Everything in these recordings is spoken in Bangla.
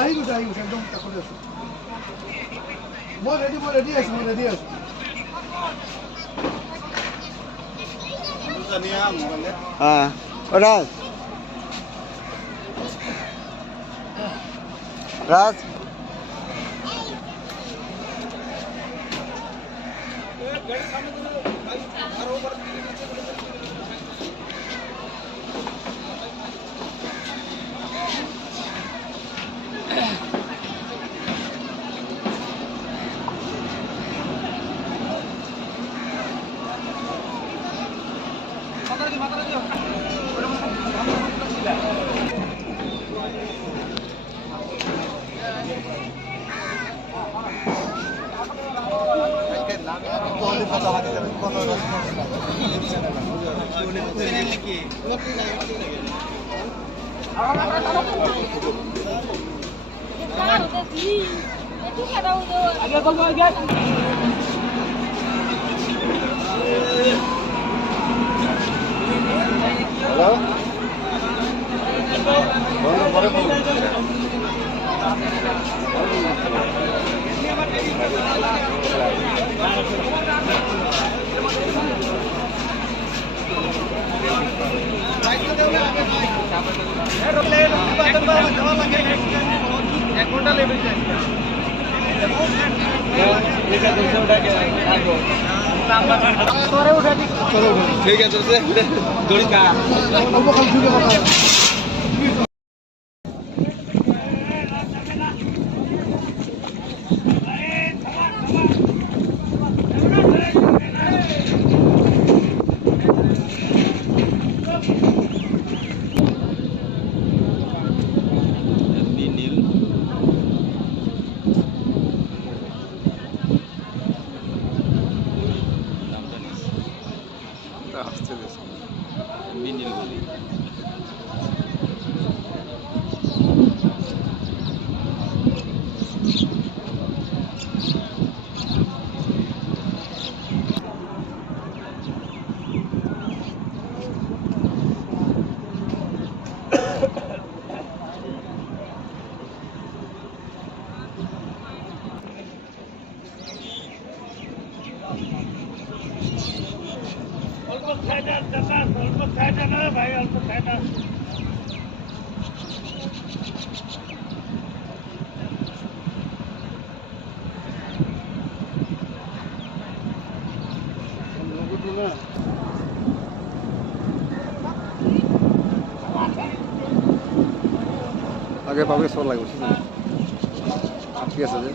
আহি গৈছে একদম কাষতে আছো মই ৰেডি আছো হ্যাঁ রাজ রাজ ঠিক আছে দড়ি কা আগে পাবে সব লাগবে ঠিক আছে যে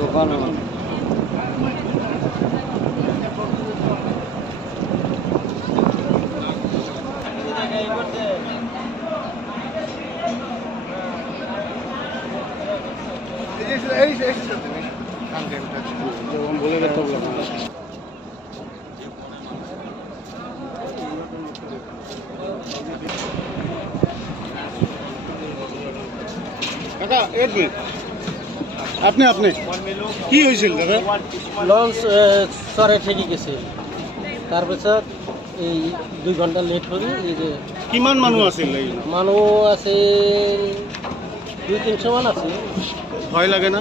দোকান কাকা এক মিনিট আপনি আপনি কি হয়েছিল দাদা লঞ্চ চরে ঠেকি গেছে তাৰপিছত এই 2 ঘণ্টা লেট হল এই যে কিমান মানুহ আছিল মানুহ আছে 200-300 মান আছে ভয় লাগে না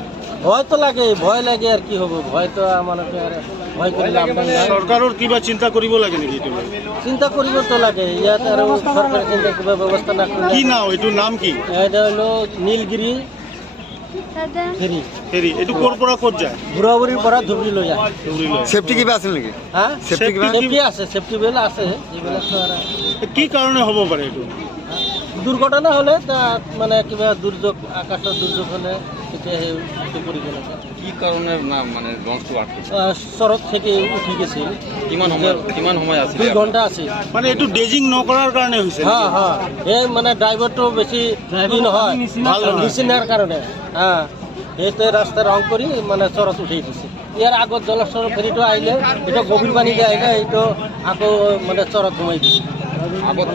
ভয় লাগে আর কি হব ভয় তো আমাকে আর ভয় করে লাভ নাই সরকারের কিবা চিন্তা কৰিব লাগে নেকি তুমি চিন্তা কৰিব তো লাগে ইয়াত আর সরকার চিন্তা কিবা ব্যবস্থা না করলে কি নাম এটার নাম কি এটা হলো নীলগিরি ফেরি এটু কোর পৰা কোত যায় বুড়াবুড়ির পৰা ধুবড়ি লৈ যায় সেফটি কিবা আছে নাকি হ্যাঁ সেফটি কিবা সেফটি আছে সেফটি বেল আছে এইবিলাক তো আর কি কারণে হ'ব পাৰে এটু দুর্ঘটনা হলে তা মানে কিবা দুর্যোগ আকাশের দুর্যোগ হলে সেটা কৰিব লাগে কি কারণে না মানে লঞ্চটো আটকে চরক থেকে উঠি গেছিল কিমান সময় আছে 2 ঘন্টা আছে মানে এটু ড্রেজিং নকৰাৰ কাৰণে হৈছে হ্যাঁ হ্যাঁ এই মানে ড্রাইভারটো বেশি ই নহয় নিচিনার কারণে হ্যাঁ এইতে রাস্তা রং কৰি মানে চরত উঠাই দিছে ইয়ার আগত জলস্তৰ ফেরিটো আহিলে এটা গভীর পানীতে আহিলে এইটো আকৌ মানে চরত ঘুমাই দিছে আগত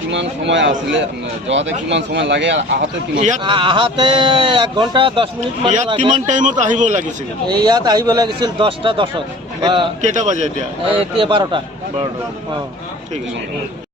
কিমান সময় আছিলে যোৱাতে কিমান সময় লাগে আৰু আহতে কিমান আহাতে 1 ঘণ্টা 10 মিনিট মান ইয়াত লাগে। কিমান টাইমত আহিব লাগিছিল? ইয়াত আহিব লাগিছিল 10টা 10ত বা কেইটা বাজে এতিয়া? এতিয়া 12টা। 12টা। অঁ ঠিক আছে।